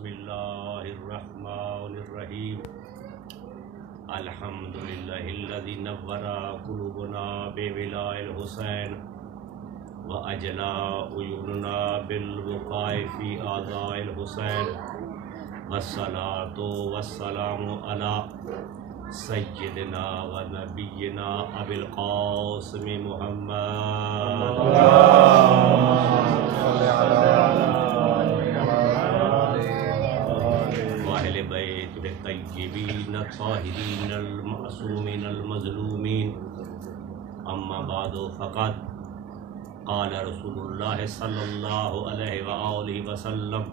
بسم اللہ الرحمن الرحیم الحمدللہ الذی نور قلوبنا بولاء الحسین واجلا عیوننا بالبقاء فی اعضاء الحسین والصلاة والسلام علی سیدنا و نبینا ابی القاسم محمد واہل بیت الطیبین الطاہرین المعصومین المظلومین اما بعد فقد قال رسول اللہ صلی اللہ علیہ وآلہ وسلم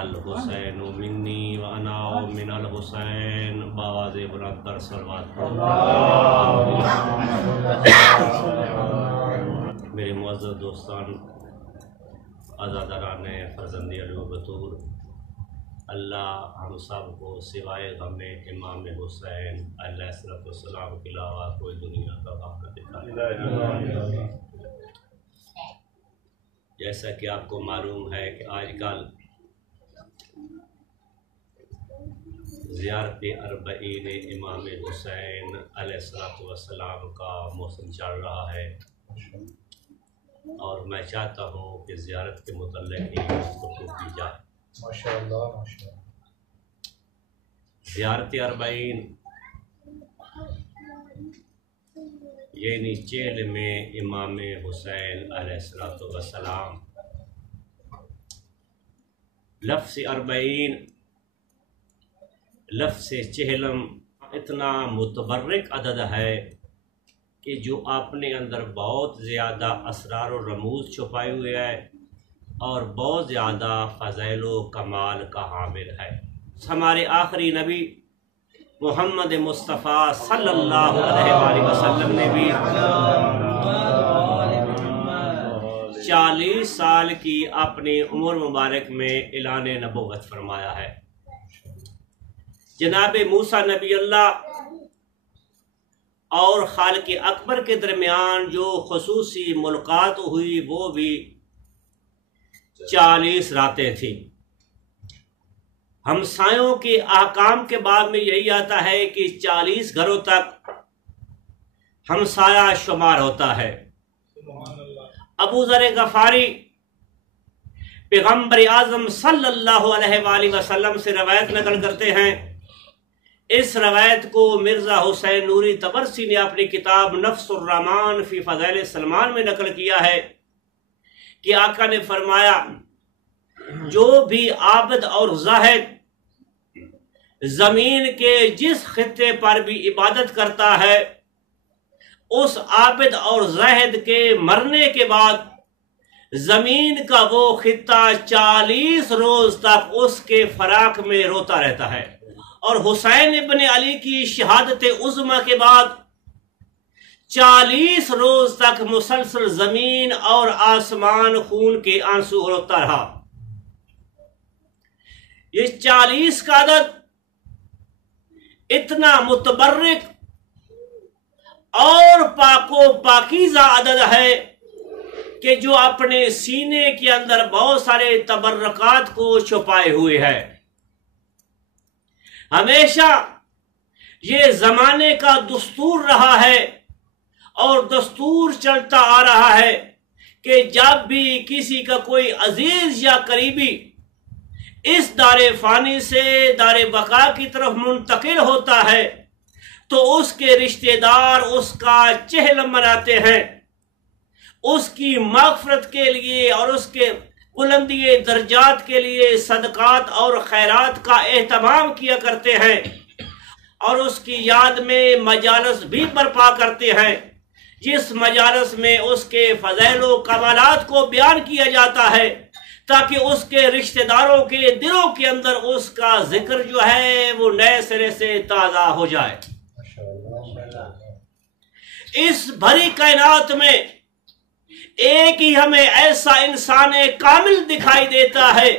الحسین منی وانا من الحسین باواز برادر صلوات میرے معزز دوستان، عزاداران فرزندی علی و بطور، اللہ ہم سب کو سوائے غم امام حسین علیہ السلام کے علاوہ کوئی دنیا کا غم نہ دکھائے۔ جیسا کہ آپ کو معلوم ہے کہ آج کل زیارت اربعین امام حسین علیہ السلام کا موسم چل رہا ہے، اور میں چاہتا ہوں کہ زیارت کے متعلق ایک گفتگو کی جائے۔ ماشاءاللہ زیارت اربعین یعنی چہل میں امام حسین علیہ السلام۔ لفظ اربعین، لفظ چہلم اتنا متبرک عدد ہے کہ جو اپنے اندر بہت زیادہ اسرار و رموز چھپائے ہوئے ہے اور بہت زیادہ فضائل و کمال کا حامل ہے۔ ہمارے آخری نبی محمد مصطفیٰ صلی اللہ علیہ وآلہ وسلم نے بھی 40 سال کی اپنی عمر مبارک میں اعلان نبوت فرمایا ہے۔ جناب موسیٰ نبی اللہ اور خالق اکبر کے درمیان جو خصوصی ملاقات ہوئی وہ بھی 40 راتیں تھیں۔ ہمسایوں کے احکام کے باب میں یہی آتا ہے کہ 40 گھروں تک ہمسایہ شمار ہوتا ہے۔ ابو ذر غفاری پیغمبر اعظم صلی اللہ علیہ وآلہ وسلم سے روایت نقل کرتے ہیں۔ اس روایت کو مرزا حسین نوری طبرسی نے اپنی کتاب نفس الرحمان فی فضائل سلمان میں نقل کیا ہے کہ آقا نے فرمایا، جو بھی عابد اور زاہد زمین کے جس خطے پر بھی عبادت کرتا ہے، اس عابد اور زاہد کے مرنے کے بعد زمین کا وہ خطہ 40 روز تک اس کے فراق میں روتا رہتا ہے، اور حسین ابن علی کی شہادت عظمی کے بعد 40 روز تک مسلسل زمین اور آسمان خون کے آنسو روتا رہا۔ یہ 40 کا عدد اتنا متبرک اور پاک و پاکیزہ عدد ہے کہ جو اپنے سینے کے اندر بہت سارے تبرکات کو چھپائے ہوئے ہے۔ ہمیشہ یہ زمانے کا دستور رہا ہے اور دستور چلتا آ رہا ہے کہ جب بھی کسی کا کوئی عزیز یا قریبی اس دار فانی سے دار بقا کی طرف منتقل ہوتا ہے تو اس کے رشتہ دار اس کا چہل مناتے ہیں، اس کی مغفرت کے لیے اور اس کے بلندی درجات کے لیے صدقات اور خیرات کا اہتمام کیا کرتے ہیں، اور اس کی یاد میں مجالس بھی برپا کرتے ہیں، جس مجالس میں اس کے فضائل و کمالات کو بیان کیا جاتا ہے تاکہ اس کے رشتہ داروں کے دلوں کے اندر اس کا ذکر جو ہے وہ نئے سرے سے تازہ ہو جائے۔ اس بھری کائنات میں ایک ہی ہمیں ایسا انسان کامل دکھائی دیتا ہے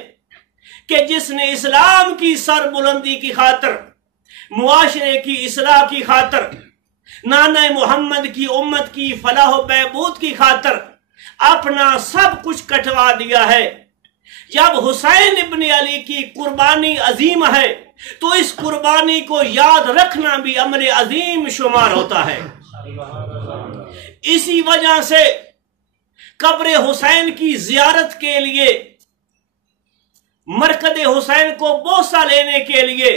کہ جس نے اسلام کی سر بلندی کی خاطر، معاشرے کی اصلاح کی خاطر، نانا محمد کی امت کی فلاح و بہبود کی خاطر اپنا سب کچھ کٹوا دیا ہے، جب حسین ابن علی کی قربانی عظیم ہے تو اس قربانی کو یاد رکھنا بھی امر عظیم شمار ہوتا ہے۔ اسی وجہ سے قبر حسین کی زیارت کے لیے، مرکز حسین کو بوسہ لینے کے لیے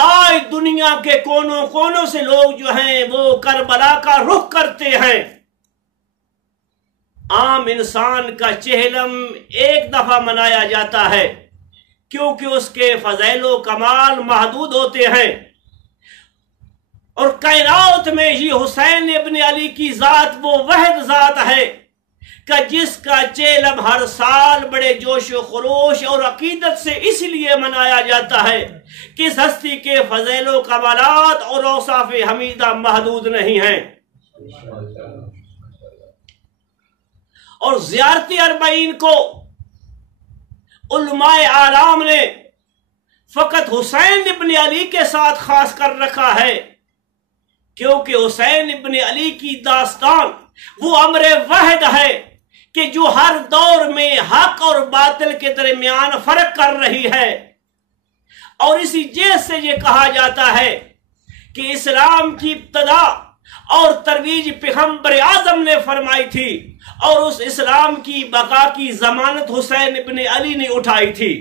آج دنیا کے کونوں کونوں سے لوگ جو ہیں وہ کربلا کا رخ کرتے ہیں۔ عام انسان کا چہلم ایک دفعہ منایا جاتا ہے کیونکہ اس کے فضائل و کمال محدود ہوتے ہیں، اور کائنات میں یہ حسین ابن علی کی ذات وہ واحد ذات ہے کہ جس کا چہلم ہر سال بڑے جوش و خروش اور عقیدت سے اس لیے منایا جاتا ہے کہ اس ہستی کے فضائل و کمالات اور اوصاف حمیدہ محدود نہیں ہیں۔ اور زیارت اربعین کو علماء اعلام نے فقط حسین ابن علی کے ساتھ خاص کر رکھا ہے، کیونکہ حسین ابن علی کی داستان وہ امر واحد ہے کہ جو ہر دور میں حق اور باطل کے درمیان فرق کر رہی ہے، اور اسی جیس سے یہ کہا جاتا ہے کہ اسلام کی ابتدا اور ترویج پیغمبر اعظم نے فرمائی تھی، اور اس اسلام کی بقا کی ضمانت حسین ابن علی نے اٹھائی تھی۔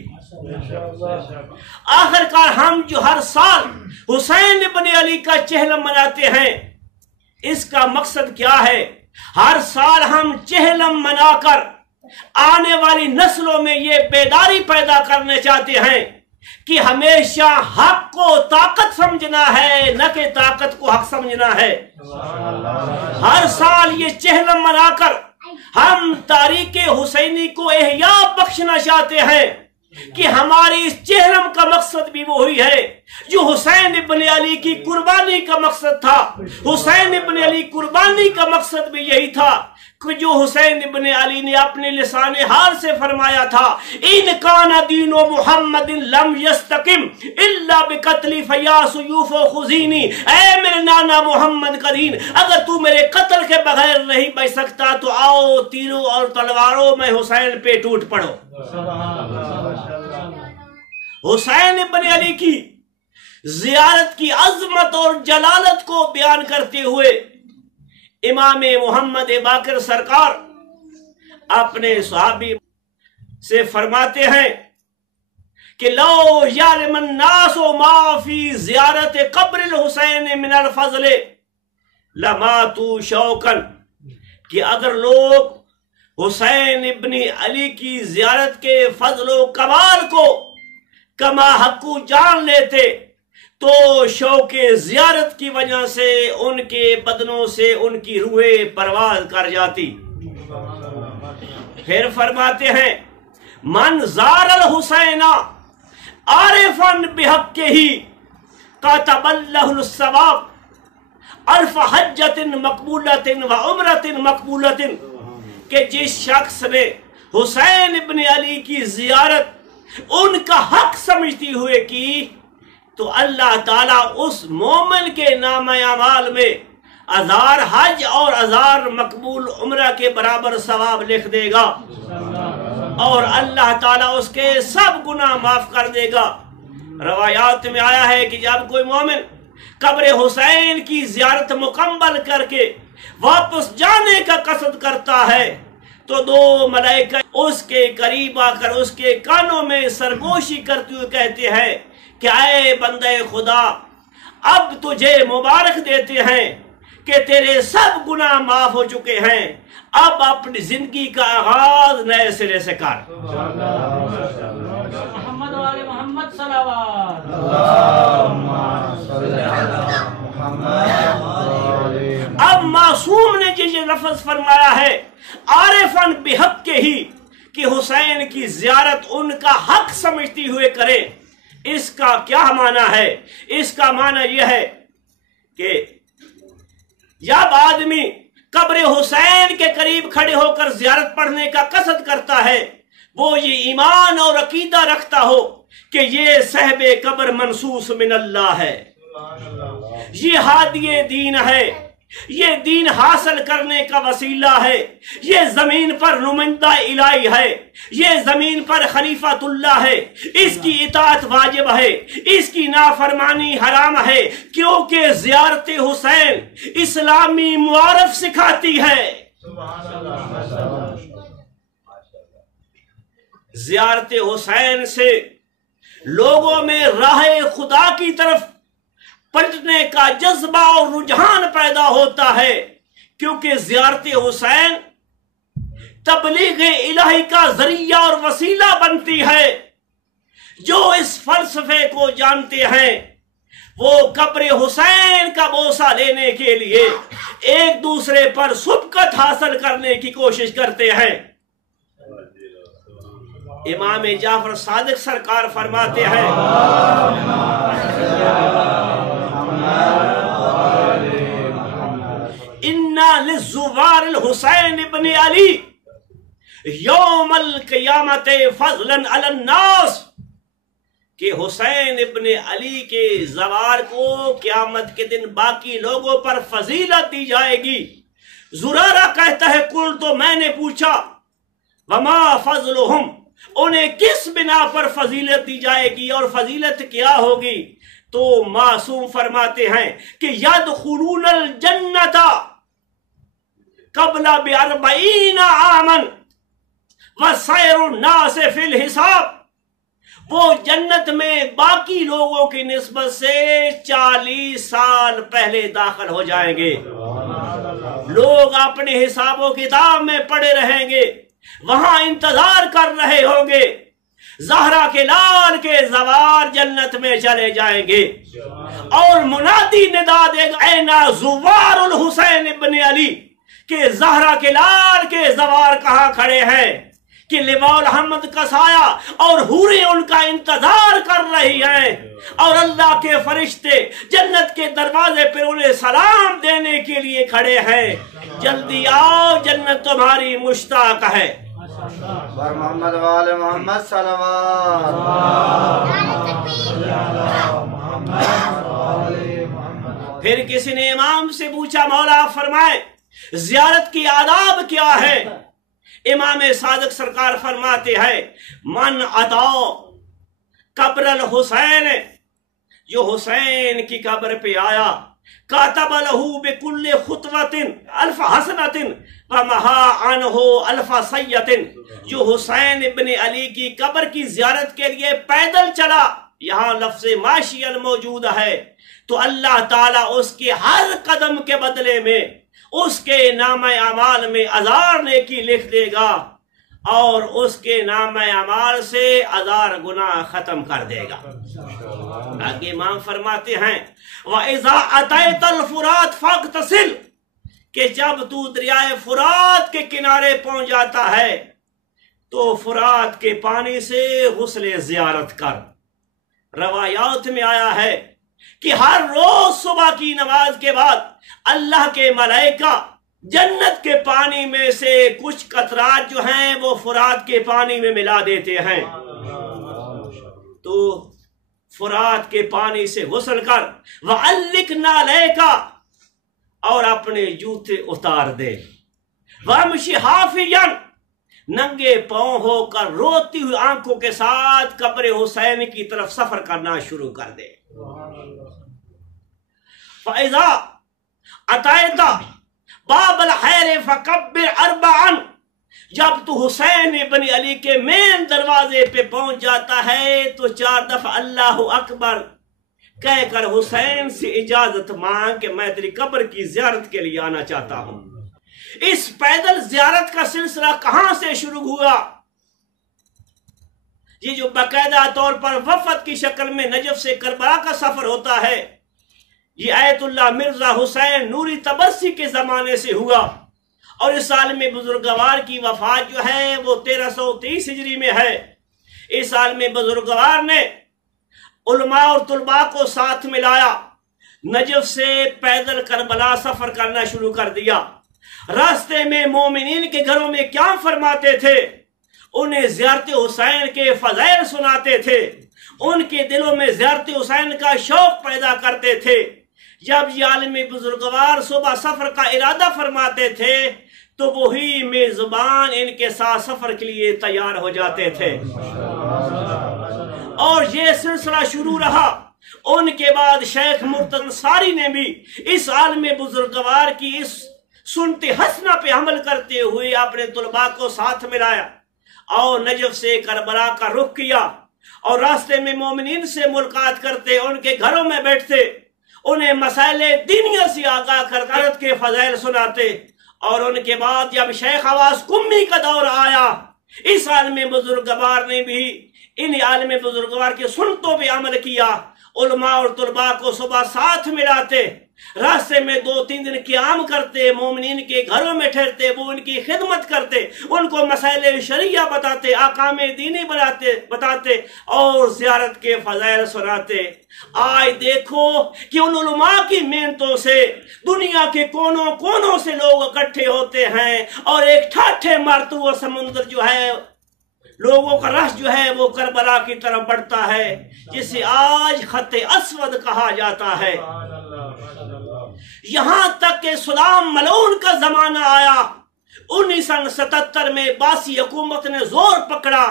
آخر کار ہم جو ہر سال حسین ابن علی کا چہلم مناتے ہیں، اس کا مقصد کیا ہے؟ ہر سال ہم چہلم منا کر آنے والی نسلوں میں یہ بیداری پیدا کرنے چاہتے ہیں کہ ہمیشہ حق کو طاقت سمجھنا ہے، نہ کہ طاقت کو حق سمجھنا ہے۔ ہر سال یہ چہلم منا کر ہم تاریخ حسینی کو احیاء بخشنا چاہتے ہیں کہ ہماری اس چہلم کا مقصد بھی وہی ہے جو حسین ابن علی کی قربانی کا مقصد تھا۔ حسین ابن علی قربانی کا مقصد بھی یہی تھا کہ جو حسین ابن علی نے اپنے لسان حال سے فرمایا تھا، ان کان دین محمد لم یستقم الا بقتل فیا سیوف و خزینی، اے میرے نانا محمد کا دین اگر تو میرے قتل کے بغیر نہیں بچ سکتا تو آؤ تیروں اور تلواروں میں حسین پہ ٹوٹ پڑو۔ حسین ابن علی کی زیارت کی عظمت اور جلالت کو بیان کرتے ہوئے امام محمد باقر سرکار اپنے صحابی سے فرماتے ہیں کہ لو یعلم الناس ما فی زیارت قبر الحسین من الفضل لماتوا شوقا، کہ اگر لوگ حسین ابن علی کی زیارت کے فضل و کمال کو کما حقو جان لیتے تو شوق زیارت کی وجہ سے ان کے بدنوں سے ان کی روحیں پرواز کر جاتی۔ پھر فرماتے ہیں من زار الحسین عارفا بحقہ کتب اللہ الثواب الف حجۃ مقبولۃ و عمرۃ مقبولۃ، کہ جس شخص نے حسین ابن علی کی زیارت ان کا حق سمجھتی ہوئے کی تو اللہ تعالیٰ اس مومن کے نام اعمال میں 1000 حج اور 1000 مقبول عمرہ کے برابر ثواب لکھ دے گا، اور اللہ تعالیٰ اس کے سب گناہ معاف کر دے گا۔ روایات میں آیا ہے کہ جب کوئی مومن قبر حسین کی زیارت مکمل کر کے واپس جانے کا قصد کرتا ہے تو 2 ملائکہ اس کے قریب آ کر اس کے کانوں میں سرگوشی کرتے ہوئے کہتے ہیں کہ اے بندے خدا، اب تجھے مبارک دیتے ہیں کہ تیرے سب گناہ معاف ہو چکے ہیں، اب اپنی زندگی کا آغاز نئے سرے سے کر۔ محمد والے محمد صلوات۔ اب معصوم نے یہ لفظ فرمایا ہے عارفاً بحق کے ہی کہ حسین کی زیارت ان کا حق سمجھتی ہوئے کرے۔ اس کا کیا معنی ہے؟ اس کا معنی یہ ہے کہ جب آدمی قبر حسین کے قریب کھڑے ہو کر زیارت پڑھنے کا قصد کرتا ہے وہ یہ ایمان اور عقیدہ رکھتا ہو کہ یہ صاحب قبر منصوص من اللہ ہے، یہ ہادی دین ہے، یہ دین حاصل کرنے کا وسیلہ ہے، یہ زمین پر نمائندہ الہی ہے، یہ زمین پر خلیفۃ اللہ ہے، اس کی اطاعت واجب ہے، اس کی نافرمانی حرام ہے، کیونکہ زیارت حسین اسلامی معارف سکھاتی ہے۔ زیارت حسین سے لوگوں میں راہ خدا کی طرف پلٹنے کا جذبہ اور رجحان پیدا ہوتا ہے، کیونکہ زیارت حسین تبلیغ الہی کا ذریعہ اور وسیلہ بنتی ہے۔ جو اس فلسفے کو جانتے ہیں وہ قبر حسین کا بوسہ لینے کے لیے ایک دوسرے پر سبقت حاصل کرنے کی کوشش کرتے ہیں۔ امام جعفر صادق سرکار فرماتے ہیں اِنَّا لِلزُّوَارِ الْحُسَيْنِ ابْنِ عَلِي یوم القیامت فضلاً علی الناس، کہ حسین ابن علی کے زوار کو قیامت کے دن باقی لوگوں پر فضیلت دی جائے گی۔ زرارہ کہتا ہے کل تو میں نے پوچھا وما فضلہم، انہیں کس بنا پر فضیلت دی جائے گی اور فضیلت کیا ہوگی؟ تو معصوم فرماتے ہیں کہ یدخلون الجنت قبل ب40 عاما وسائر الناس فی الحساب، وہ جنت میں باقی لوگوں کی نسبت سے 40 سال پہلے داخل ہو جائیں گے۔ لوگ اپنے حساب و کتاب میں پڑے رہیں گے، وہاں انتظار کر رہے ہوں گے، زہرا کے لال کے زوار جنت میں چلے جائیں گے اور منادی ندا دے گا اینا زوار الحسین ابن علی، کہ زہرا کے لال کے زوار کہاں کھڑے ہیں، کہ لواء الحمد کا سایہ اور حوریں ان کا انتظار کر رہی ہیں، اور اللہ کے فرشتے جنت کے دروازے پر انہیں سلام دینے کے لیے کھڑے ہیں۔ جلدی آؤ، جنت تمہاری مشتاق ہے۔ بر محمد وآل محمد صلوات۔ پھر کسی نے امام سے پوچھا مولا فرمائے زیارت کی آداب کیا ہے؟ امام صادق سرکار فرماتے ہیں من اتا قبر الحسین، جو حسین کی قبر پہ آیا، کاتب لہو بکل خطوۃ الف حسنۃ ومحا عنہ الف سیئۃ، جو حسین ابن علی کی قبر کی زیارت کے لیے پیدل چلا، یہاں لفظ ماشیل موجود ہے، تو اللہ تعالیٰ اس کے ہر قدم کے بدلے میں اس کے نام اعمال میں 1000 نیکی لکھ دے گا اور اس کے نام اعمال سے 1000 گناہ ختم کر دے گا۔ آگے امام فرماتے ہیں وَإِذَا أَتَيْتَ الْفُرَاتَ فَاغْتَسِلْ، کہ جب تو دریائے فرات کے کنارے پہنچ جاتا ہے تو فرات کے پانی سے غسل زیارت کر۔ روایات میں آیا ہے کہ ہر روز صبح کی نماز کے بعد اللہ کے ملائکہ جنت کے پانی میں سے کچھ قطرات جو ہیں وہ فرات کے پانی میں ملا دیتے ہیں، تو فرات کے پانی سے غسل کر وَعَلِّقْ نَعْلَيْكَ، اور اپنے جوتے اتار دے، وَامْشِ حَافِيًا، ننگے پاؤں ہو کر روتی ہوئی آنکھوں کے ساتھ قبر حسین کی طرف سفر کرنا شروع کر دے۔ فَإِذَا أَتَيْتَ بَابَ الْحَيْرِ فَكَبِّرْ أَرْبَعًا، جب تو حسین ابن علی کے مین دروازے پہ پہنچ جاتا ہے تو 4 دفعہ اللہ اکبر کہہ کر حسین سے اجازت مانگ کہ میں تیری قبر کی زیارت کے لیے آنا چاہتا ہوں۔ اس پیدل زیارت کا سلسلہ کہاں سے شروع ہوا؟ یہ جو باقاعدہ طور پر وفد کی شکل میں نجف سے کربلا کا سفر ہوتا ہے، یہ آیت اللہ مرزا حسین نوری تبرسی کے زمانے سے ہوا، اور اس سال میں بزرگوار کی وفات جو ہے وہ 1330 ہجری میں ہے۔ اس سال میں بزرگوار نے علماء اور طلباء کو ساتھ ملایا، نجف سے پیدل کربلا سفر کرنا شروع کر دیا۔ راستے میں مومنین کے گھروں میں کیا فرماتے تھے؟ انہیں زیارت حسین کے فضائل سناتے تھے، ان کے دلوں میں زیارت حسین کا شوق پیدا کرتے تھے۔ جب یہ عالم بزرگوار صبح سفر کا ارادہ فرماتے تھے تو وہی میزبان ان کے ساتھ سفر کے لیے تیار ہو جاتے تھے، اور یہ سلسلہ شروع رہا۔ ان کے بعد شیخ مرتضی انصاری نے بھی اس عالم بزرگوار کی اس سنت حسنہ پہ عمل کرتے ہوئے اپنے طلباء کو ساتھ ملایا اور نجف سے کربلا کا رخ کیا، اور راستے میں مومنین سے ملاقات کرتے، ان کے گھروں میں بیٹھتے، انہیں مسائل دینیہ سے آگاہ کر کے فضائل سناتے، اور ان کے بعد جب شیخ حواس قمی کا دور آیا، اس عالم بزرگوار نے بھی ان عالم بزرگوار کی سنتوں پہ عمل کیا، علماء اور طلباء کو صبح ساتھ ملاتے، راستے میں 2-3 دن قیام کرتے، مومنین کے گھروں میں ٹھہرتے، وہ ان کی خدمت کرتے، ان کو مسائل شریعہ بتاتے، احکام دینی بتاتے اور زیارت کے فضائل سناتے۔ آج دیکھو کہ ان علماء کی محنتوں سے دنیا کے کونوں کونوں سے لوگ اکٹھے ہوتے ہیں، اور ایک ٹھاٹھے مرتوع سمندر جو ہے، لوگوں کا رش جو ہے وہ کربلا کی طرف بڑھتا ہے، جسے آج خط اسود کہا جاتا ہے۔ یہاں تک کہ صدام ملعون کا زمانہ آیا، 1977 میں عباسی حکومت نے زور پکڑا،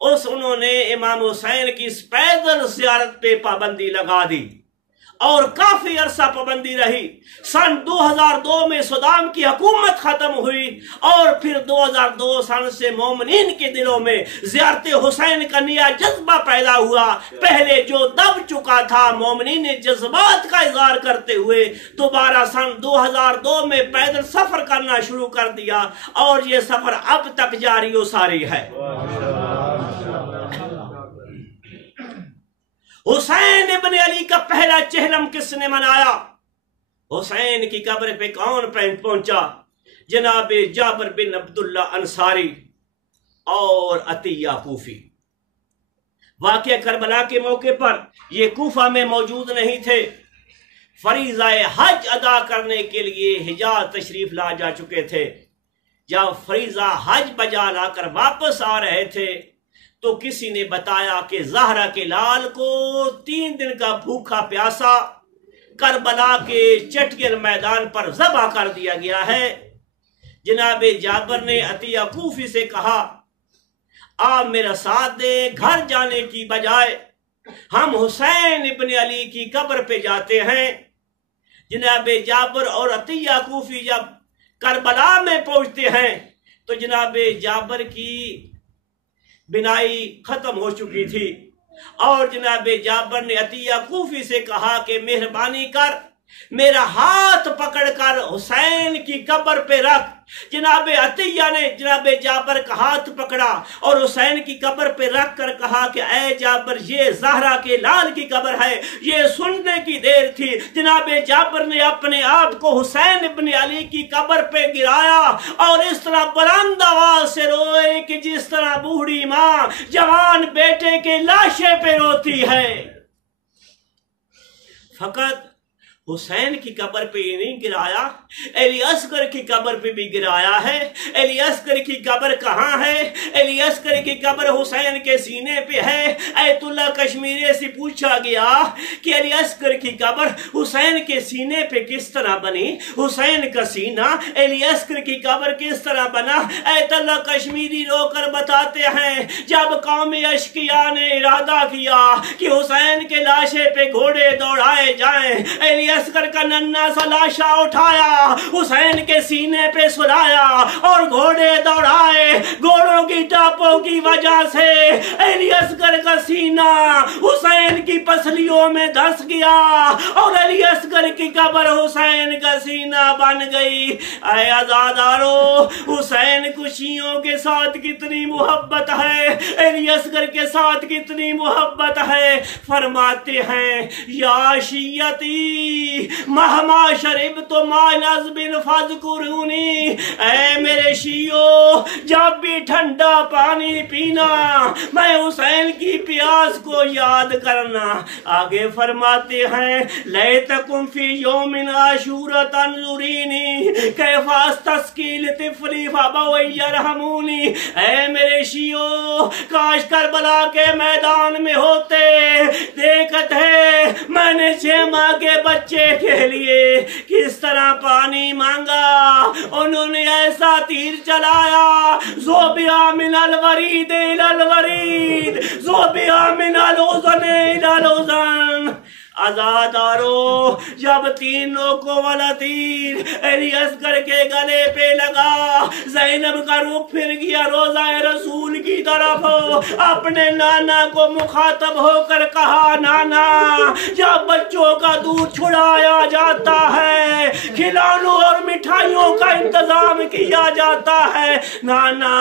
انہوں نے امام حسین کی اس پیدل زیارت پہ پابندی لگا دی، اور کافی عرصہ پابندی رہی۔ سن 2002 میں صدام کی حکومت ختم ہوئی، اور پھر 2002 سن سے مومنین کے دلوں میں زیارت حسین کا نیا جذبہ پیدا ہوا۔ پہلے جو دب چکا تھا، مومنین نے جذبات کا اظہار کرتے ہوئے دوبارہ سن 2002 میں پیدل سفر کرنا شروع کر دیا، اور یہ سفر اب تک جاری و ساری ہے۔ حسین ابن علی کا پہلا چہلم کس نے منایا؟ حسین کی قبر پہ کون پہنچا؟ جناب جابر بن عبداللہ انصاری اور عطیہ کوفی۔ واقعہ کربلا کے موقع پر یہ کوفہ میں موجود نہیں تھے، فریضہ حج ادا کرنے کے لیے حجاز تشریف لا جا چکے تھے۔ جب فریضہ حج بجا لا کر واپس آ رہے تھے تو کسی نے بتایا کہ زہرا کے لال کو 3 دن کا بھوکا پیاسا کربلا کے چٹگل میدان پر ذبح کر دیا گیا ہے۔ جناب جابر نے عطیہ کوفی سے کہا، آپ میرا ساتھ دیں، گھر جانے کی بجائے ہم حسین ابن علی کی قبر پہ جاتے ہیں۔ جناب جابر اور عطیہ کوفی جب کربلا میں پہنچتے ہیں تو جناب جابر کی بنائی ختم ہو چکی تھی، اور جناب جابر نے عطیہ کوفی سے کہا کہ مہربانی کر میرا ہاتھ پکڑ کر حسین کی قبر پہ رکھ۔ جناب عطیہ نے جناب جابر کا ہاتھ پکڑا اور حسین کی قبر پہ رکھ کر کہا کہ اے جابر، یہ زہرا کے لال کی قبر ہے، یہ سننے کی دیر تھی۔ جناب جابر نے اپنے آپ کو حسین ابن علی کی قبر پہ گرایا، اور اس طرح بلند آواز سے روئے کہ جس طرح بوڑھی ماں جوان بیٹے کے لاشے پہ روتی ہے۔ فقط حسین کی قبر پہ یہ نہیں گرایا، علی اصغر کی قبر پہ بھی گرایا ہے۔ علی اصغر کی قبر کہاں ہے؟ علی اصغر کی قبر حسین کے سینے پہ ہے۔ ایت اللہ کشمیری سے پوچھا گیا کہ علی اصغر کی قبر حسین کے سینے پہ کس طرح بنی؟ حسین کا سینہ علی اصغر کی قبر کس طرح بنا؟ ایت اللہ کشمیری رو کر بتاتے ہیں، جب قوم اشقیاء نے ارادہ کیا کہ حسین کے لاشے پہ گھوڑے دوڑائے جائیں، علی اصغر کا ننھا سا لاشا اٹھایا، حسین کے سینے پہ سلایا اور گھوڑے دوڑائے۔ گھوڑوں کی ٹاپوں کی وجہ سے علی اصغر کا سینہ حسین کی پسلیوں میں دھس گیا، اور علی اصغر کی قبر حسین کا سینہ بن گئی۔ اے عزادارو، حسین کو شیعوں کے ساتھ کتنی محبت ہے، علی اصغر کے ساتھ کتنی محبت ہے۔ فرماتے ہیں، یا شیعتی مہما شربت ماء عذب فاذکرونی، اے میرے شیعو، جب بھی ٹھنڈا پانی پینا میں حسین کی پیاس کو یاد کرنا۔ آگے فرماتے ہیں، لیتکم فی یوم عاشورا تنظرینی کیف استسقی لطفلی فابوا یرحمونی، اے میرے شیعو، کاش کربلا کے میدان میں ہوتے، دیکھتے میں نے 6 ماہ کے بچے کے لیے کس طرح پانی مانگا، انہوں نے ایسا تیر چلایا، زوبیا من الورید الى الورید، زوبیا من الاذن الى الاذن۔ عزادارو، جب تین نوکوں والا تیر علی اصغر کے گلے پہ لگا، زینب کا رخ پھر گیا روضہ رسول کی طرف، اپنے نانا کو مخاطب ہو کر کہا، نانا جب بچوں کا دودھ چھڑایا جاتا ہے، کھلانوں اور مٹھائیوں کا انتظام کیا جاتا ہے، نانا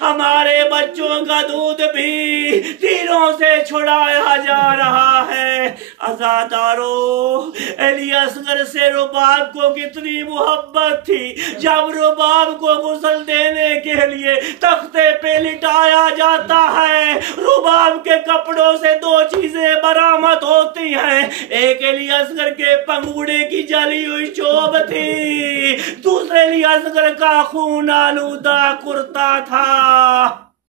ہمارے بچوں کا دودھ بھی تیروں سے چھڑایا جا رہا ہے۔ عزادارو، علی اصغر سے رباب کو کتنی محبت تھی، جب رباب کو غسل دینے کے لیے تختے پہ لٹایا جاتا ہے، رباب کے کپڑوں سے دو چیزیں برآمد ہوتی ہیں، ایک علی اصغر کے پنگوڑے کی جلی ہوئی چوب تھی، دوسرے علی اصغر کا خون آلودہ کرتا تھا۔